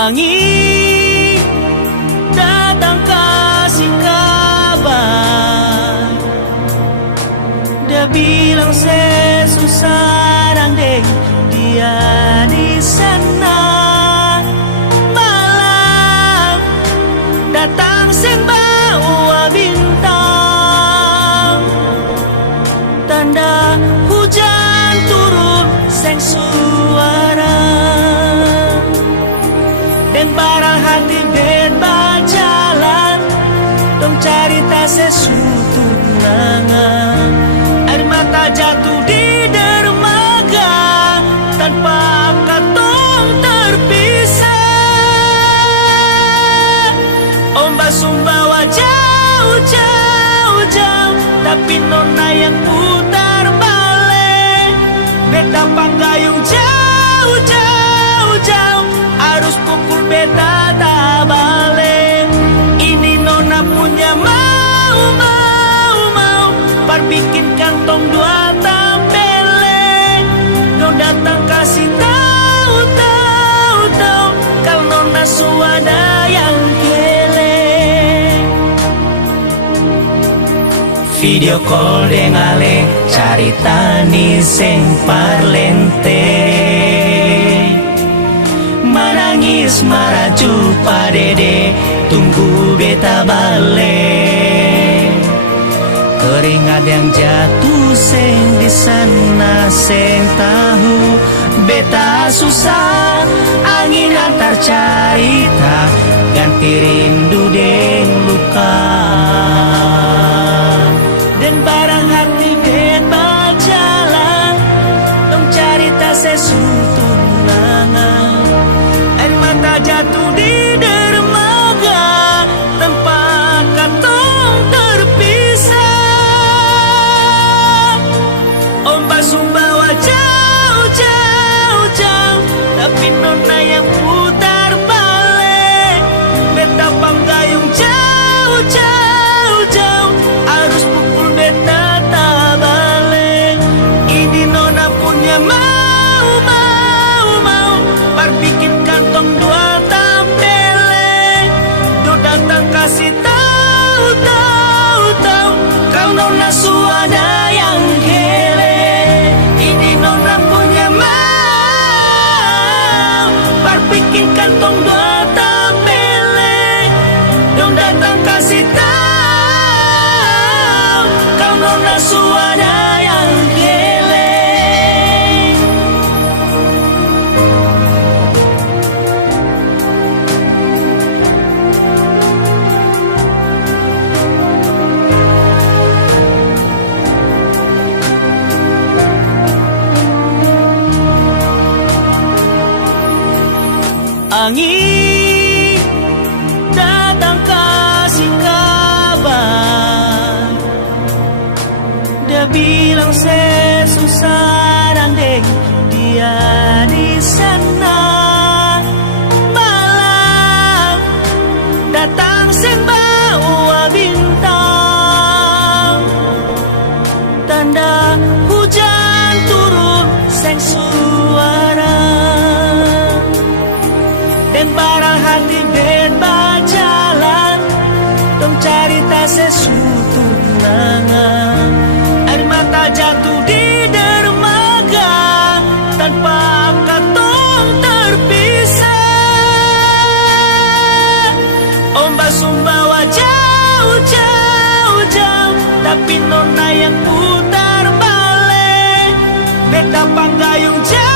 Angin datang kasih kabar, dia bilang sesusah deh dia di sana. Malam datang seng bawa bintang, tanda hujan turun seng suara. Dan barang hati bet berjalan, dong cerita sesuatu nangan. Air mata jatuh di dermaga, tanpa katong terpisah. Ombak sumbawa jauh, tapi nona yang putar balik. Beta panggayung jauh, harus pukul beta tak balik. Ini nona punya mau, par bikin kantong dua tampeleng. Don datang kasih tahu, kalau nona suada yang keleng. Video call dengale carita ni seng parlente. Menangis maraju padede, tunggu beta balik. Keringat yang jatuh seng di sana seng tahu. Beta susah angin antar carita, ganti rindu deng luka. Dan barang hati beta jalan, dong carita sesuatu nangan. Air mata jatuh di dermaga, tempat katong terpisah. Ombak sumbawa jauh, tapi nona yang putar balik. Beta panggayung jauh, harus pukul beta tak balik. Ini nona punya mau, par bikin kantong dua tampeleng. Do datang kasih tahu, kau nona suada yang keleng. Ini nona punya mau, par bikin kantong dua tampeleng. Do datang kasih tahu, kau nona suada yang keleng. Angin datang kasih kabar, dia bilang sesusah deh dia di sana. Malam datang seng bawa bintang, tanda hujan turun seng suara. Dan barang hati bet berjalan, dong cerita sesuatu nangan. Air mata jatuh di dermaga, tanpa katong terpisah. Ombak sumbawa jauh, tapi nona yang putar balik. Beta panggayung jauh,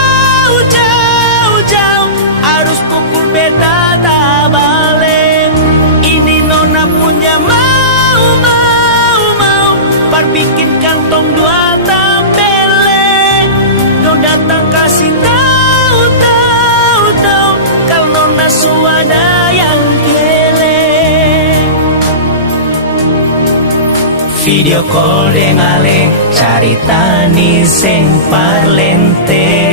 harus pukul beta tak balik. Ini nona punya mau, par bikin kantong dua tampeleng. Do datang kasih tahu, kalau nona suada yang keleng. Video call dengale carita ni seng parlente.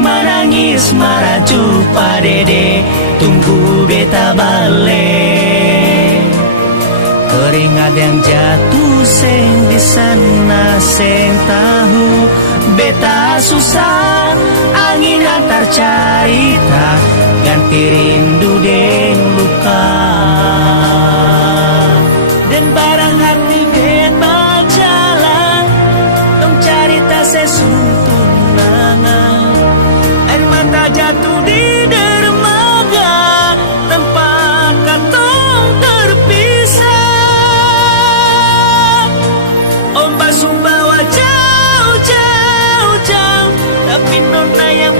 Menangis maraju padede, tunggu beta balik. Keringat yang jatuh seng di sana seng tahu. beta susah, angin antar carita, ganti rindu deng luka. Dan barang hati beta jalan, dong carita sesuntunangan. Air mata jatuh di dermaga, tempat katong terpisah. Ombak sumbawa jauh, jauh, jauh, tapi nona yang